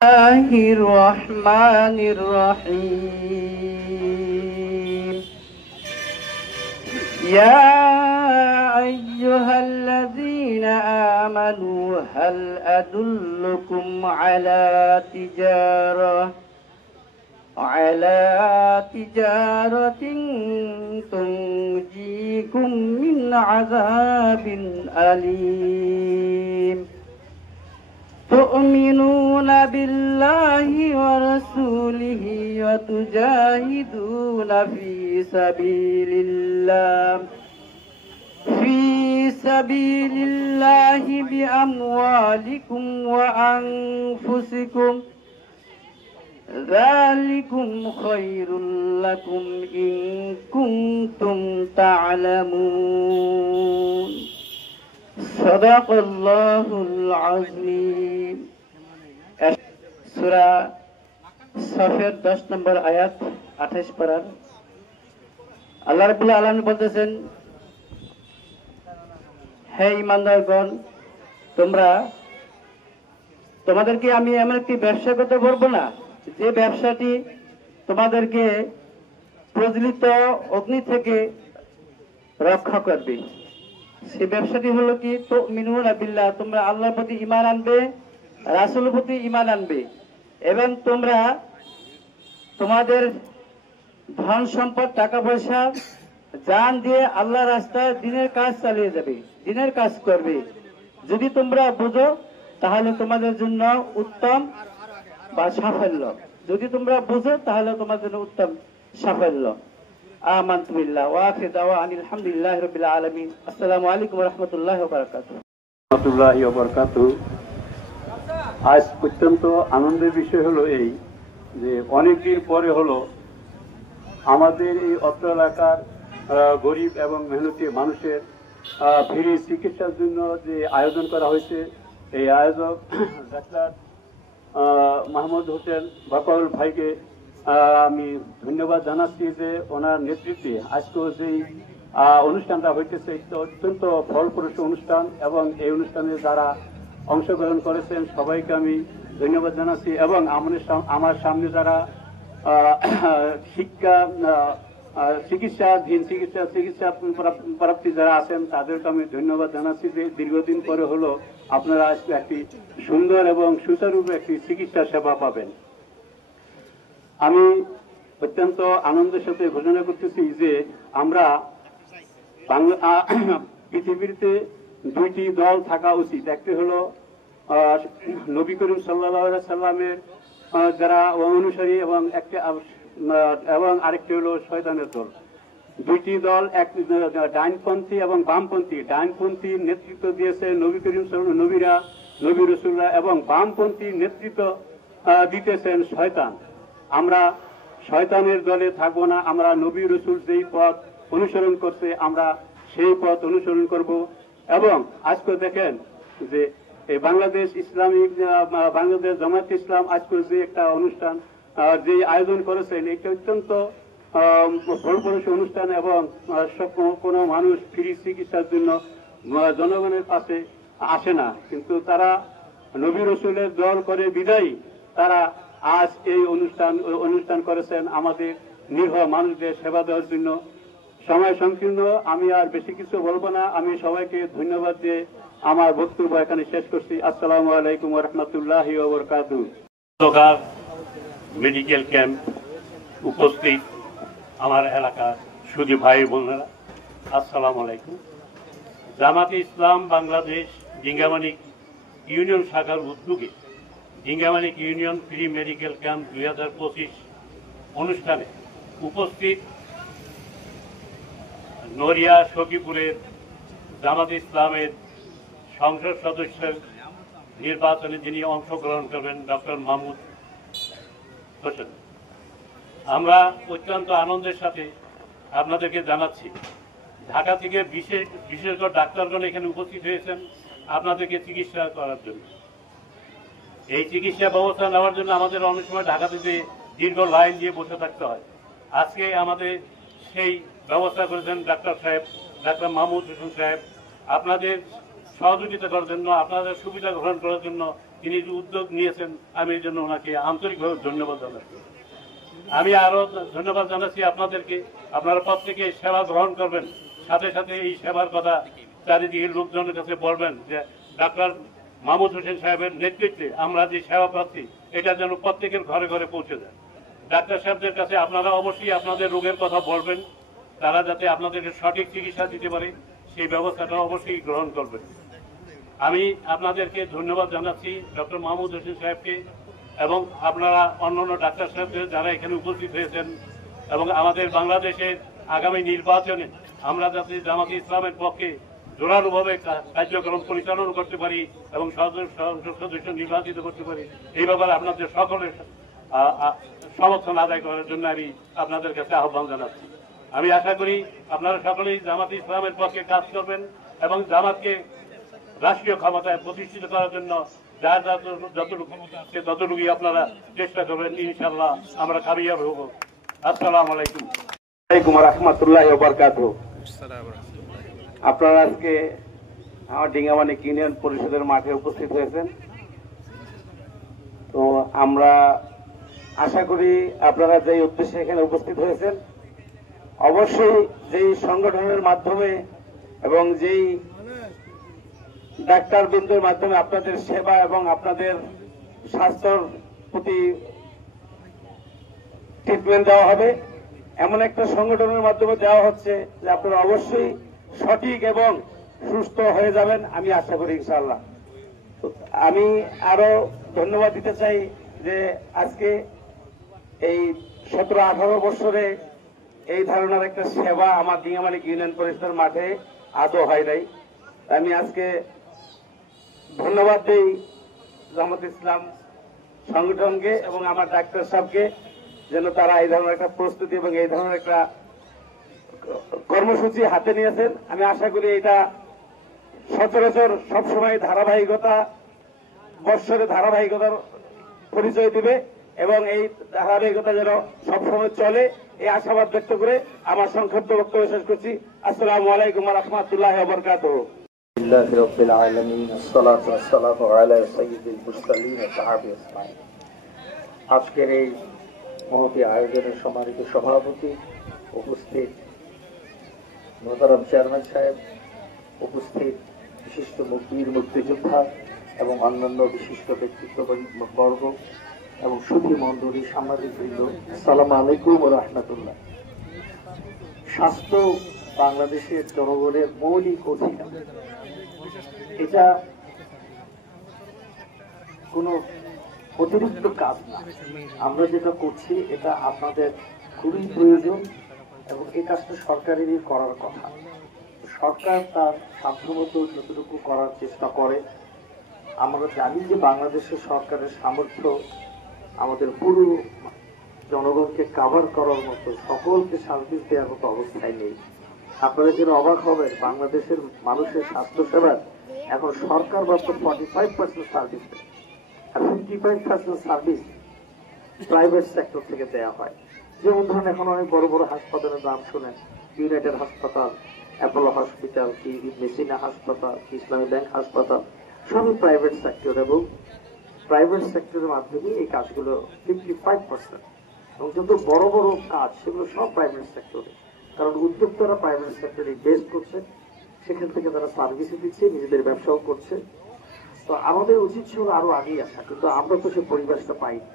الله الرحمن الرحيم يا أيها الذين آمنوا هل أدلكم على تجارة تنجيكم من عذاب أليم تؤمنون بالله ورسوله وتجاهدون في سبيل الله بأموالكم وأنفسكم ذلكم خير لكم إن كنتم تعلمون صدق الله العظيم সূরা সফের 10 নম্বর আয়াত 28 পারার আল্লাহ রাব্বুল আলামিন বলতেছেন, হে ঈমানদারগণ, তোমাদেরকে আমি এমন একটি ব্যবসা করতে বলবো না যে ব্যবসাটি তোমাদেরকে প্রজ্বলিত অগ্নি থেকে রক্ষা করবে। সে ব্যবসাটি হলো কি, তুমিনুনা বিল্লাহ, তোমরা আল্লাহর প্রতি ঈমান আনবে, রাসূলের প্রতি ঈমান আনবে, এবং তোমরা তোমাদের ধন সম্পদ টাকা পয়সা জান দিয়ে আল্লাহর রাস্তায় দ্বীনের কাজ চালিয়ে যাবে, দ্বীনের কাজ করবে। যদি তোমরা বুঝো তাহলে তোমাদের জন্য উত্তম বা সাফল্য, যদি তোমরা বুঝো তাহলে তোমাদের জন্য উত্তম সাফল্য। আমানতু বিল্লাহ ওয়া আখিরু দাওয়ানা আলহামদুলিল্লাহি রাব্বিল আলামিন। আসসালামু আলাইকুম ওয়া রাহমাতুল্লাহি ওয়া বারাকাতুহু। রাহমাতুল্লাহি ওয়া বারাকাতুহু। আজ অত্যন্ত আনন্দের বিষয় হলো এই যে অনেকদিন পরে হলো আমাদের এই অত্র এলাকার গরিব এবং মেহনতি মানুষের ফ্রি চিকিৎসার জন্য যে আয়োজন করা হয়েছে, এই আয়োজক ডাক্তার মাহমুদ হোসেন বাকাউল ভাইকে আমি ধন্যবাদ জানাচ্ছি যে ওনার নেতৃত্বে আজকে যেই অনুষ্ঠানটা হইতেছে অত্যন্ত ফলপ্রসূ অনুষ্ঠান, এবং এই অনুষ্ঠানে যারা অংশগ্রহণ করেছেন সবাইকে আমি ধন্যবাদ জানাচ্ছি, এবং আমার সামনে যারা চিকিৎসা প্রাপ্তি যারা আছেন তাদেরকে আমি ধন্যবাদ জানাচ্ছি যে দীর্ঘদিন পরে হলো আপনারা আজকে একটি সুন্দর এবং সুচারুরূপে একটি চিকিৎসা সেবা পাবেন। আমি অত্যন্ত আনন্দের সাথে ঘোষণা করতেছি যে আমরা পৃথিবীতে দুইটি দল থাকা উচিত। একটি হলো নবী করিম সাল্লাল্লাহু আলাইহি সাল্লামের যারা অনুসারী, এবং আরেকটি হলো শয়তানের দল। দুইটি দল, এক ডাইনপন্থী এবং বামপন্থী। ডাইনপন্থী নেতৃত্ব দিয়েছে নবী করিম নবী রাসূলরা, এবং বামপন্থী নেতৃত্ব দিতেছেন শয়তান। আমরা শয়তানের দলে থাকবো না, আমরা নবী রাসূল যেই পথ অনুসরণ করছে আমরা সেই পথ অনুসরণ করব। এবং আজকে দেখেন যে এই বাংলাদেশ জামায়াতে ইসলাম আজকে যে একটা অনুষ্ঠান যে আয়োজন করেছেন, এটা অত্যন্ত ফলপ্রসূ অনুষ্ঠান, এবং কোনো মানুষ ফ্রি চিকিৎসার জন্য জনগণের কাছে আসে না, কিন্তু তারা নবী রাসূলের দল করে বিদায়ী তারা আজ এই অনুষ্ঠান করেছেন আমাদের নিরীহ মানুষদের সেবা দেওয়ার জন্য। সময় সংকীর্ণ, আমি আর বেশি কিছু বলবো না। আমি সবাইকে ধন্যবাদ দিয়ে আমার বক্তব্য এখানে শেষ করছি। আসসালামু আলাইকুম ওয়া রাহমাতুল্লাহি ওয়া বারাকাতুহু। মেডিকেল ক্যাম্প উপস্থিত আমার এলাকার সুধী ভাই বোনেরা, আসসালামু আলাইকুম। জামাতে ইসলাম বাংলাদেশ ডিঙ্গামানিক ইউনিয়ন শাখার উদ্যোগে Dingamanik union free medical camp 2025 অনুষ্ঠানে উপস্থিত নড়িয়া সখীপুরের জামাতে ইসলামের সংসদ সদস্যের নির্বাচনে যিনি অংশগ্রহণ করবেন ডক্টর মাহমুদ হোসেন, আমরা অত্যন্ত আনন্দের সাথে আপনাদেরকে জানাচ্ছি ঢাকা থেকে বিশেষ করে ডাক্তারগণ এখানে উপস্থিত হয়েছেন আপনাদেরকে চিকিৎসা করার জন্য। এই চিকিৎসা ব্যবস্থা নেওয়ার জন্য আমাদের অনেক সময় ঢাকা থেকে দীর্ঘ লাইন দিয়ে বসে থাকতে হয়। আজকে আমাদের সেই ব্যবস্থা করেছেন ডাক্তার সাহেব, ডাক্তার মাহমুদ হোসেন সাহেব। আপনাদের সহযোগিতা করার জন্য, আপনাদের সুবিধা গ্রহণ করার জন্য তিনি যে উদ্যোগ নিয়েছেন, আমি এই জন্য ওনাকে আন্তরিকভাবে ধন্যবাদ জানাচ্ছি। আমি আরো ধন্যবাদ জানাচ্ছি আপনাদেরকে, আপনারা প্রত্যেকে সেবা গ্রহণ করবেন, সাথে সাথে এই সেবার কথা চারিদিকে লোকজনের কাছে বলবেন যে ডাক্তার মাহমুদ হোসেন সাহেবের নেতৃত্বে আমরা যে সেবা পাচ্ছি এটা যেন প্রত্যেকের ঘরে ঘরে পৌঁছে যায়। ডাক্তার সাহেবদের কাছে আপনারা অবশ্যই আপনাদের রোগের কথা বলবেন, তারা যাতে আপনাদেরকে সঠিক চিকিৎসা দিতে পারে সেই ব্যবস্থাটা অবশ্যই গ্রহণ করবেন। আমি আপনাদেরকে ধন্যবাদ জানাচ্ছি ডক্টর মাহমুদ হোসেন সাহেবকে এবং আপনারা অন্যান্য ডাক্তার সাহেবদের যারা এখানে উপস্থিত হয়েছেন, এবং আমাদের বাংলাদেশের আগামী নির্বাচনে আমরা যাতে জামাতে ইসলামের পক্ষে জোরালোভাবে কার্যক্রম পরিচালনা করতে পারি এবং সংসদ সদস্য নির্বাচিত করতে পারি, এই ব্যাপারে আপনাদের সকলের সমর্থন আদায় করার জন্য আমি আপনাদের কাছে আহ্বান জানাচ্ছি। আমি আশা করি আপনারা সকলেই জামাতে ইসলামের পক্ষে কাজ করবেন এবং জামাতকে রাষ্ট্রীয় ক্ষমতায় প্রতিষ্ঠিত করার জন্য যার যতটুকু ক্ষমতা আছে ততটুকুই আপনারা চেষ্টা করবেন। ইনশাআল্লাহ আমরা কামিয়াব হব। আসসালামু আলাইকুম রাহমাতুল্লাহি ওয়া বারাকাতুহু। আপনারা আজকে আমার ডিঙ্গামানিক ইউনিয়ন পরিষদের মাঠে উপস্থিত হয়েছেন, তো আমরা আশা করি আপনারা যে উদ্দেশ্যে এখানে উপস্থিত হয়েছেন অবশ্যই যেই সংগঠনের মাধ্যমে এবং যেই ডাক্তারবৃন্দের মাধ্যমে আপনাদের সেবা এবং আপনাদের স্বাস্থ্যর প্রতি ট্রিটমেন্ট দেওয়া হবে, এমন একটা সংগঠনের মাধ্যমে দেওয়া হচ্ছে যে আপনারা অবশ্যই সঠিক এবং সুস্থ হয়ে যাবেন, আমি আশা করি ইনশাআল্লাহ। আমি আরো ধন্যবাদ দিতে চাই যে আজকে এই 17-18 বছরে এই ধরনের একটা সেবা আমার ডিঙ্গামানিক ইউনিয়ন পরিষদের মাঠে আদৌ হয় নাই। আমি আজকে ধন্যবাদ দিই জামাত ইসলাম সংগঠনকে এবং আমার ডাক্তার সাহেবকে, যেন তারা এই ধরনের একটা প্রস্তুতি এবং এই ধরনের একটা কর্মসূচি হাতে নিয়েছেন। আমি আশা করি এটা সচরাচর সবসময় ধারাবাহিকতা, বৎসরে ধারাবাহিকতার পরিচয় দিবে এবং এই ধারাবাহিকতা যেন সবসময় চলে, এই আশাবাদ ব্যক্ত করে আমার সংক্ষিপ্ত বক্তব্য শেষ করছি। আসসালামু আলাইকুম ওয়া রাহমাতুল্লাহি ওয়া বারাকাতুহু। لله رب العالمين الصلاة والسلام على سيد المرسلين وصحبه أجمعين। আজকের এই মহতী আয়োজনের সম্মানিত সভাপতি, উপস্থিত মোহতারাম চেয়ারম্যান সাহেব, উপস্থিত বিশিষ্ট বীর মুক্তিযোদ্ধা এবং অন্যান্য বিশিষ্ট ব্যক্তিত্ববর্গ এবং সুধী মণ্ডলী, সাংবাদিক বৃন্দ, আসসালামু আলাইকুম ওয়া রাহমাতুল্লাহ। স্বাস্থ্য বাংলাদেশের জনগণের মৌলিক অধিকার, এটা কোনো অতিরিক্ত কাজ না। আমরা যেটা করছি এটা আপনাদের খুবই প্রয়োজন এবং এই কাজটা সরকারেরই করার কথা। সরকার তার সাধ্যমতো যতটুকু করার চেষ্টা করে। আমরা জানি যে বাংলাদেশের সরকারের সামর্থ্য আমাদের পুরো জনগণকে কাভার করার মতো, সকলকে সার্ভিস দেওয়ার মতো অবস্থায় নেই। আপনারা যেন অবাক হবেন, বাংলাদেশের মানুষের স্বাস্থ্য সেবার এখন সরকার মাত্র 45% সার্ভিস দেয়, আর 55% সার্ভিস প্রাইভেট সেক্টর থেকে দেওয়া হয়। যেমন ধরুন এখন অনেক বড় বড় হাসপাতালের নাম শুনেন, ইউনাইটেড হাসপাতাল, অ্যাপোলো হসপিটাল, কি মেসিনা হাসপাতাল, ইসলামী ব্যাংক হাসপাতাল, সবই প্রাইভেট সেক্টর এবং প্রাইভেট সেক্টরের মাধ্যমে এই কাজগুলো 55%। এবং যত বড় বড় কাজ সেগুলো সব প্রাইভেট সেক্টরে, কারণ উদ্যোক্তারা প্রাইভেট সেক্টরে ইনভেস্ট করছে, সেখান থেকে তারা সার্ভিসও দিচ্ছে, নিজেদের ব্যবসাও করছে। তো আমাদের উচিত ছিল আরো আগেই আসা, কিন্তু আমরা তো সে পরিবেশটা পাইনি।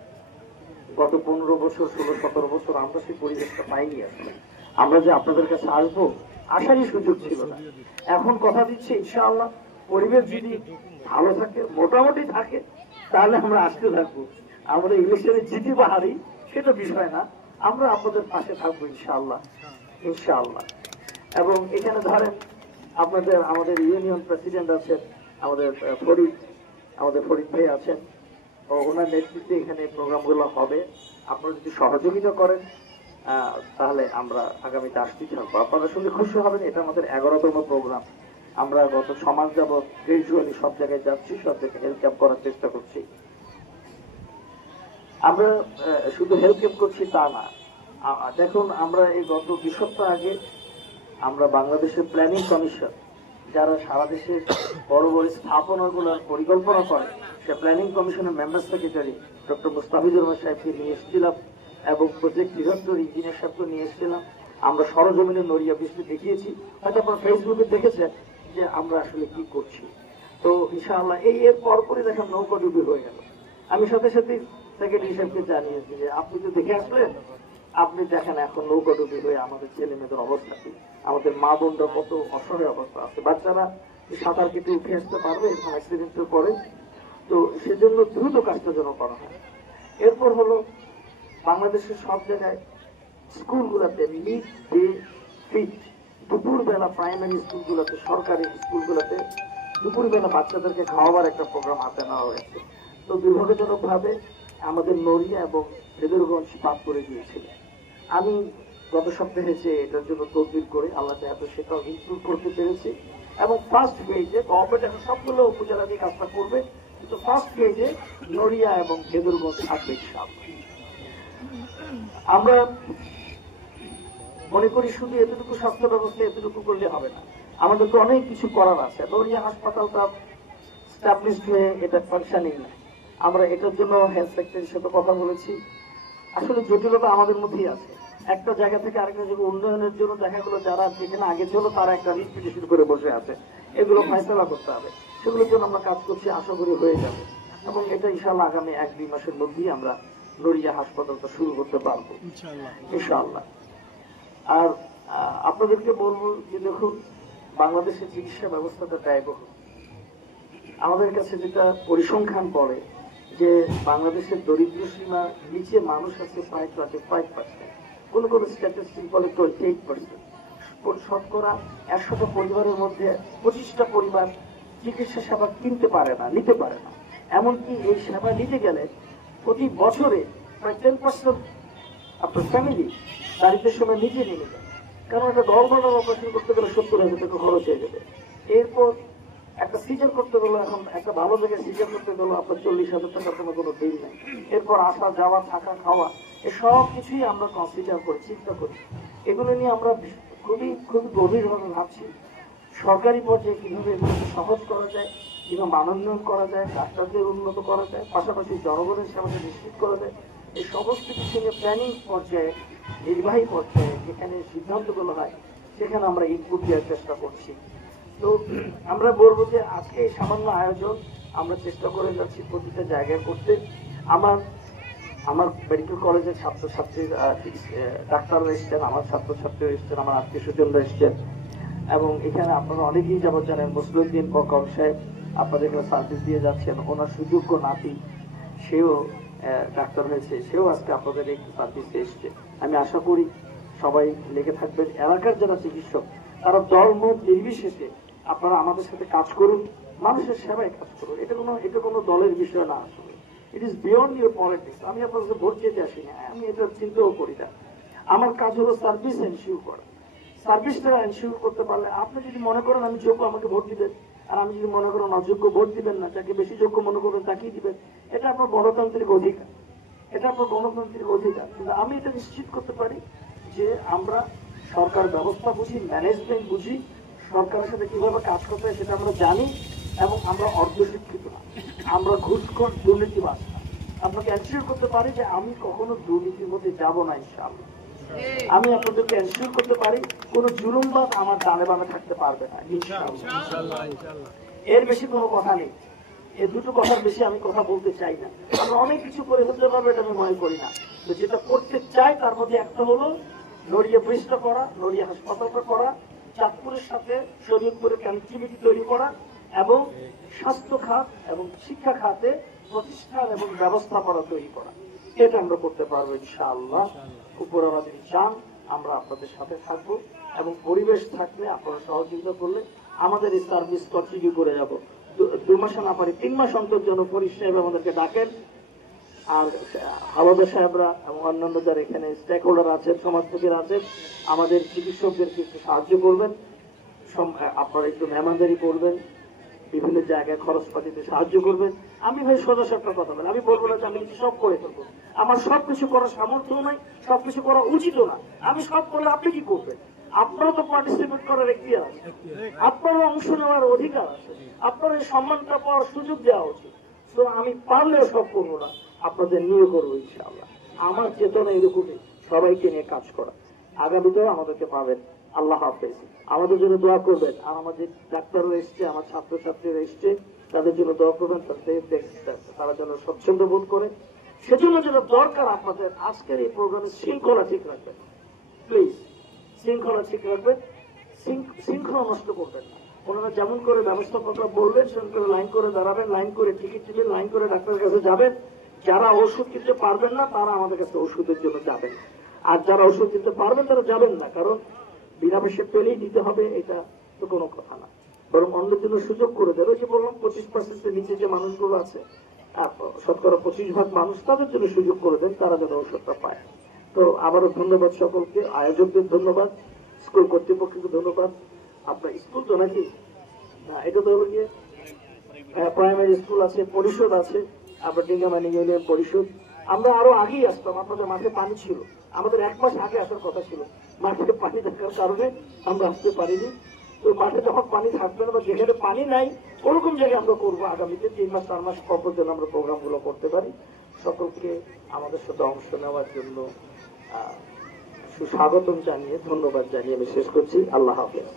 গত 15 বছর, 16-17 বছর আমরা সেই পরিবেশটা পাইনি। আসলে আমরা যে আপনাদের কাছে আসবো আসারই সুযোগ ছিল না। এখন কথা দিচ্ছি ইনশাআল্লাহ পরিবেশ যদি ভালো থাকে, মোটামুটি থাকে, তাহলে আমরা আসতে থাকবো। আমরা ইলেকশনে জিতি বা হারি সেটা বিষয় না, আমরা আপনাদের পাশে থাকবো ইনশাআল্লাহ, ইনশাআল্লাহ। এবং এখানে ধরেন আমাদের ইউনিয়ন প্রেসিডেন্ট আছেন, আমাদের ফরিদ ভাই আছেন, ওনার নেতৃত্বে এখানে প্রোগ্রামগুলো হবে। আপনারা যদি সহযোগিতা করেন তাহলে আমরা আগামীতে আসতে থাকবো। আপনারা শুনলে খুশি হবেন, এটা আমাদের 11তম প্রোগ্রাম। আমরা গত সমাজ যাবৎ গ্রাজুয়ালি সব জায়গায় যাচ্ছি, সব জায়গায় হেলথ ক্যাম্প করার চেষ্টা করছি। আমরা শুধু হেলথ ক্যাম্প করছি তা না, দেখুন আমরা এই গত 2 সপ্তাহ আগে আমরা বাংলাদেশের প্ল্যানিং কমিশন, যারা সারা দেশের বড় বড় স্থাপনাগুলোর পরিকল্পনা করে, প্ল্যানিং কমিশনের member secretary doctor Mustafizur Rahman সাহেবকে নিয়ে এসেছিলাম এবং প্রজেক্ট ডিরেক্টর ইঞ্জিনিয়ার সাহেবকে নিয়ে এসেছিলাম। আমরা সরজমিনে নড়িয়া বৃষ্টি দেখিয়েছি, হয়তো আপনারা ফেসবুকে দেখেছেন যে আমরা আসলে কি করছি। তো ইনশাআল্লাহ এর পরপরই দেখেন নৌকা ডুবি হয়ে গেল। আমি সাথে সাথে সেক্রেটারি সাহেবকে জানিয়েছি যে আপনি তো দেখে আসলেন, আপনি দেখেন এখন নৌকা ডুবি হয়ে আমাদের ছেলে মেয়েদের অবস্থা কি, আমাদের মা বোনরা কত অসহায় অবস্থা আছে, বাচ্চারা সাঁতার কেটে উঠে আসতে পারবে এরকম অ্যাক্সিডেন্টের পরে। তো সেজন্য দ্রুত কাজটা যেন করা হয়। এরপর হলো বাংলাদেশের সব জায়গায় স্কুলগুলোতে মিড ডে ফিট, দুপুরবেলা প্রাইমারি স্কুলগুলোতে, সরকারি স্কুলগুলোতে দুপুরবেলা বাচ্চাদেরকে খাওয়াবার একটা প্রোগ্রাম হাতে নেওয়া হয়েছে। তো দুর্ভাগ্যজনক ভাবে আমাদের নড়িয়া এবং ফেদুরগঞ্জ বাদ করে দিয়েছিল। আমি গত সপ্তাহে যে এটার জন্য তদবির করে আল্লাহ চাইতে সেটাও ইমপ্রুভ করতে পেরেছি এবং ফার্স্ট ফেজে গভর্নমেন্ট এখন সবগুলো উপজেলা দিয়ে কাজটা করবে, কিন্তু ফার্স্ট ফেজে নড়িয়া এবং ফেদুরগঞ্জ থাকবে। আমরা মনে করি শুধু এতটুকু স্বাস্থ্য ব্যবস্থা এতটুকু করলে হবে না, আমাদেরকে অনেক কিছু করার আছে। নড়িয়া হাসপাতালটা স্টাবলিশড হয়ে এটা ফাংশনিং না। আমরা এটার জন্য হেলথ সেক্রেটারির সাথে কথা বলেছি। আসলে জটিলতা আমাদের মধ্যেই আছে। একটা জায়গা থেকে আরেকটা জায়গায় উন্নয়নের জন্য দেখা গেলো যারা যেখানে আগে ছিল তারা একটা রিপিটেশন করে বসে আছে, এগুলো ফয়সালা করতে হবে। সেগুলোর জন্য আমরা কাজ করছি, আশা করি হয়ে যাবে এবং এটা ইনশাআল্লাহ আগামী 1-2 মাসের মধ্যেই আমরা নড়িয়া হাসপাতালটা শুরু করতে পারবো ইনশাআল্লাহ। আর আপনাদেরকে বলবো যে দেখুন, বাংলাদেশের চিকিৎসা ব্যবস্থাটা ব্যয়বহুল। আমাদের কাছে যেটা পরিসংখ্যান বলে যে বাংলাদেশের দরিদ্র সীমার নিচে মানুষ আছে প্রায় 25%, কোন কোন স্ট্যাটিস্টিক বলে 28%। শতকরা 100টা পরিবারের মধ্যে 25টা পরিবার চিকিৎসা সেবা কিনতে পারে না, নিতে পারে না। এমনকি এই সেবা নিতে গেলে প্রতি বছরে প্রায় 10% আপনার ফ্যামিলি দারিদ্রের সময় নিজে নিয়ে যায়, কারণ একটা গর্ভধারণ অপারেশন করতে গেলে 70,000 টাকা খরচ হয়ে যাবে। এরপর একটা সিজার করতে গেলে, এখন একটা ভালো জায়গায় সিজার করতে গেলে আপনার 40,000 টাকার কোনো বিল নেই। এরপর আসা যাওয়া, থাকা, খাওয়া, এসব কিছুই আমরা কনসিডার করি, চিন্তা করি। এগুলো নিয়ে আমরা খুবই গভীরভাবে ভাবছি সরকারি পর্যায়ে কিভাবে এগুলোকে সহজ করা যায়, কিভাবে মানোন্নয়ন করা যায়, ডাক্তারদের উন্নত করা যায়, পাশাপাশি জনগণের সেবাকে নিশ্চিত করা যায়। এই সমস্ত কিছু নিয়ে প্ল্যানিং পর্যায়ে, নির্বাহী পর্যায়ে যেখানে সিদ্ধান্তগুলো হয় সেখানে আমরা ইনপুট দেওয়ার চেষ্টা করছি। তো আমরা বলবো যে আজকে এই সামান্য আয়োজন আমরা চেষ্টা করে যাচ্ছি প্রতিটা জায়গায় করতে। আমার মেডিকেল কলেজের ছাত্রছাত্রী ডাক্তাররা এসছেন, আমার ছাত্রছাত্রীরা এসছেন, আমার আত্মীয় স্বজনরা এসছেন এবং এখানে আপনারা অনেকেই যাবত জানেন মুসলিউদ্দিন বকর সাহেব আপনাদের এখানে সার্ভিস দিয়ে যাচ্ছেন। ওনার সুযোগ্য নাতি, সেও ডাক্তার হয়েছে, সেও আজকে আপনাদের এই সার্ভিসে এসছে। আমি আশা করি সবাই লেগে থাকবেন। এলাকার যারা চিকিৎসক তারা দল মত নির্বিশেষে আপনারা আমাদের সাথে কাজ করুন, মানুষের সেবায় কাজ করুন। এটা কোনো দলের বিষয় না, আসলে it is beyond your politics. আমি আপনার কাছে ভোট চেতে আসি না, আমি এটা চিন্তাও করি না। আমার কাজ হলো সার্ভিস এনশিওর করা। সার্ভিসটা এনশিওর করতে পারলে, আপনি যদি মনে করেন আমি যোগ্য আমাকে ভোট দিবেন, আর আমি যদি মনে করেন অযোগ্য ভোট দিবেন না, যাকে বেশি যোগ্য মনে করবেন তাকেই দিবেন। এটা আপনার গণতান্ত্রিক অধিকার, এটা আপনার গণতান্ত্রিক অধিকার। কিন্তু আমি এটা নিশ্চিত করতে পারি যে আমরা সরকার ব্যবস্থা বুঝি, ম্যানেজমেন্ট বুঝি, সরকারের সাথে কিভাবে কাজ করতে হয় সেটা আমরা জানি এবং আমরা অর্ধশিক্ষিত না, আমরা ঘুষখোর দুর্নীতিবাজ না। আপনাকে এনশিওর করতে পারি যে আমি কখনো দুর্নীতির মধ্যে যাব না ইনশাআল্লাহ। আমি আপনাদেরকে এনশিওর করতে পারি কোন জুলুমবাজ আমার ডানে বামে থাকতে পারবে না ইনশাআল্লাহ। এর বেশি কোনো কথা নেই, এই দুটো কথার বেশি আমি কথা বলতে চাই না। আমরা অনেক কিছু করে ফেলতে পারবো এটা আমি মনে করি না। তো যেটা করতে চাই তার মধ্যে একটা হলো নড়িয়া ব্রিজটা করা, নড়িয়া হাসপাতালটা করা, চাঁদপুরের সাথে শরীয়তপুরের কানেক্টিভিটি তৈরি করা এবং স্বাস্থ্য খাত এবং শিক্ষা খাতে প্রতিষ্ঠান এবং ব্যবস্থাপনা তৈরি করা। এটা আমরা করতে পারবো ইনশাআল্লাহ। উপরওয়ালা যদি চান আমরা আপনাদের সাথে থাকবো এবং পরিবেশ থাকলে আপনারা সহযোগিতা করলে আমাদের এই সার্ভিস কন্টিনিউ করে যাব। 2 মাসে না পারি 3 মাস অন্তর যেন ফরিদ সাহেব আমাদেরকে ডাকেন, আর হাওলাদার সাহেবরা এবং অন্যান্য যারা এখানে স্টেক হোল্ডার আছেন, সমাজসেবীরা আছেন, আমাদের চিকিৎসকদেরকে একটু সাহায্য করবেন, আপনারা একটু মেহমানদারি করবেন, বিভিন্ন জায়গায় খরচপাতিতে সাহায্য করবেন। আমি ভাই সোজা একটা কথা বলি, আমি বলবো না যে আমি কিছু সব করে ফেলবো, আমার সবকিছু করার সামর্থ্য নাই, সবকিছু করা উচিত না। আমি সব করলে আপনি কি করবেন? আপনারও তো পার্টিসিপেট করার এখতিয়ার আছে, আপনারও অংশ নেওয়ার অধিকার আছে, আপনার এই সম্মানটা পাওয়ার সুযোগ দেওয়া উচিত। তো আমি পারলেও সব করবো না, আপনাদের নিয়ে করবো ইনশাআল্লাহ। আমার চেতনা এরকমই, সবাইকে নিয়ে কাজ করা। আগামীতেও আমাদেরকে পাবেন। আল্লাহ হাফেজ। আমাদের জন্য দোয়া করবেন, আর আমাদের ডাক্তাররা এসছে, আমার ছাত্রছাত্রীরা এসছে, তাদের জন্য দোয়া করবেন, তারা যেন স্বচ্ছন্দ বোধ করে। সেজন্য যেটা দরকার আপনাদের আজকের এই প্রোগ্রামে শৃঙ্খলা ঠিক রাখবেন, প্লিজ শৃঙ্খলা ঠিক রাখবেন, শৃঙ্খলা নষ্ট করবেন না। ওনারা যেমন করে ব্যবস্থাপকরা বলবেন সেমন করে লাইন করে দাঁড়াবেন, লাইন করে টিকিট দিবেন, লাইন করে ডাক্তারের কাছে যাবেন। যারা ওষুধ দিতে পারবেন না তারা আমাদের কাছে ওষুধের জন্য যাবেন, আর যারা ওষুধ দিতে পারবেন তারা যাবেন না, কারণ বিনা পয়সা পেলেই দিতে হবে এটা তো কোনো কথা না। বরং অন্যের জন্য সুযোগ করে দেবে। ওই যে বললাম 25%-এর নিচে যে মানুষগুলো আছে, 25% মানুষ, তাদের জন্য সুযোগ করে দেন, তারা যেন ওষুধটা পায়। তো আবারও ধন্যবাদ সকলকে, আয়োজকদের ধন্যবাদ, স্কুল কর্তৃপক্ষকে ধন্যবাদ। আপনার স্কুল তো নাকি এটা তো হলো গিয়ে প্রাইমারি স্কুল আছে, পরিষদ আছে, আপনার ডিঙ্গামানি ইউনিয়ন পরিষদ। আমরা আরো আগেই আসতাম, আপনাদের মাঠে পানি ছিল, আমাদের 1 মাস আগে আসার কথা ছিল, মাঠে পানি থাকার কারণে আমরা আসতে পারিনি। তো মাঠে যখন পানি থাকবে না বা যেখানে পানি নাই ওরকম জায়গায় আমরা করবো আগামীতে 3 মাস 4 মাস পর যেন আমরা প্রোগ্রামগুলো করতে পারি। সকলকে আমাদের সাথে অংশ নেওয়ার জন্য সুস্বাগতম জানিয়ে, ধন্যবাদ জানিয়ে আমি শেষ করছি। আল্লাহ হাফেজ।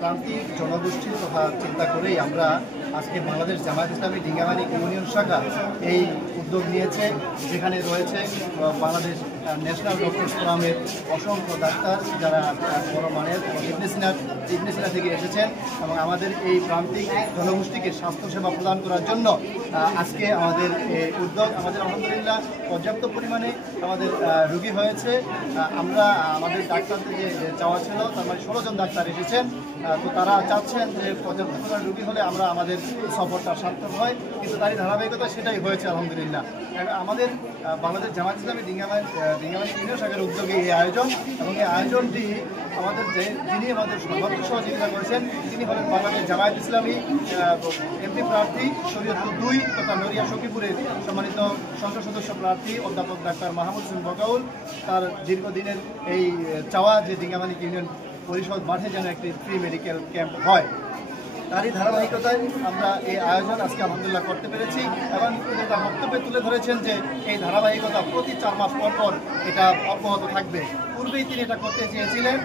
প্রান্তিক জনগোষ্ঠীর কথা চিন্তা করেই আমরা আজকে বাংলাদেশ জামায়াত ইসলামী ডিঙ্গামারি ইউনিয়ন শাখা এই উদ্যোগ নিয়েছে, যেখানে রয়েছে বাংলাদেশ ন্যাশনাল ডক্টরস ফোরামের অসংখ্য ডাক্তার যারা বড় মানের এবং ইবনে সিনা থেকে এসেছেন এবং আমাদের এই প্রান্তিক জনগোষ্ঠীকে স্বাস্থ্যসেবা প্রদান করার জন্য আজকে আমাদের উদ্যোগ। আমাদের আলহামদুলিল্লাহ পর্যাপ্ত পরিমাণে আমাদের রোগী হয়েছে। আমরা আমাদের ডাক্তারদের যে চাওয়া ছিল তার মানে 16 জন ডাক্তার এসেছেন, তো তারা চাচ্ছেন যে পর্যাপ্ত পরিমাণ রোগী হলে আমরা আমাদের সফরটা সার্থক হয়, কিন্তু তারই ধারাবাহিকতা সেটাই হয়েছে আলহামদুলিল্লাহ। আমাদের বাংলাদেশ জামায়াত ইসলামী ডিঙ্গামাই ইউনিয়ন শাখার উদ্যোগে এই আয়োজন, এবং এই আয়োজনটি আমাদের যিনি আমাদের সর্বাত্মক সহযোগিতা করেছেন তিনি হলেন বাংলাদেশ জামায়াত ইসলামী এমপি প্রার্থী শরীয়তপুর 2 তথা নড়িয়া সখীপুরের সম্মানিত সংসদ সদস্য প্রার্থী অধ্যাপক ডাক্তার মাহমুদ হোসেন বকাউল। তার দীর্ঘদিনের এই চাওয়া যে ডিঙ্গামানিক ইউনিয়ন পরিষদ মাঠে যেন একটি ফ্রি মেডিকেল ক্যাম্প হয়, তারই ধারাবাহিকতায় আমরা এই আয়োজন আজকে আলহামদুলিল্লাহ করতে পেরেছি। এবং তার বক্তব্যে তুলে ধরেছেন যে এই ধারাবাহিকতা প্রতি 4 মাস পর পর এটা অব্যাহত থাকবে। পূর্বেই তিনি এটা করতে চেয়েছিলেন,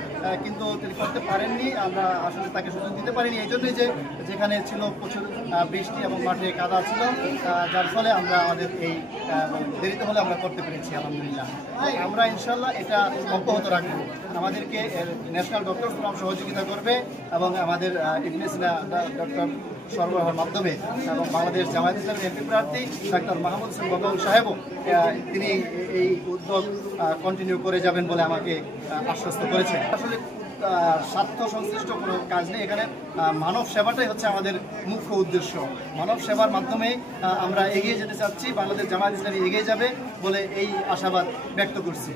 কিন্তু তিনি করতে পারেননি। আমরা আসলে তাকে সুযোগ দিতে পারিনি, এই জন্যই যে যেখানে ছিল প্রচুর বৃষ্টি এবং মাঠে কাদা ছিল, যার ফলে আমরা আমাদের এই দেরিতে হলে আমরা করতে পেরেছি আলহামদুলিল্লাহ। আমরা ইনশাল্লাহ এটা অব্যাহত রাখবো। আমাদেরকে ন্যাশনাল ডক্টর ফোরাম সহযোগিতা করবে এবং আমাদের ইবনে সিনা ডক্টর সরবরাহের মাধ্যমে এবং বাংলাদেশ জামায়াত ইসলামী এমপি প্রার্থী ডাক্তার মাহমুদ হোসেন বকাউল সাহেবও তিনি এই উদ্যোগ কন্টিনিউ করে যাবেন বলে আমাকে আশ্বস্ত করেছেন। আসলে স্বার্থ সংশ্লিষ্ট কোনো কাজ নেই এখানে, মানব সেবাটাই হচ্ছে আমাদের মুখ্য উদ্দেশ্য। মানব সেবার মাধ্যমে আমরা এগিয়ে যেতে চাচ্ছি, বাংলাদেশ জামায়াত ইসলামী এগিয়ে যাবে বলে এই আশাবাদ ব্যক্ত করছি।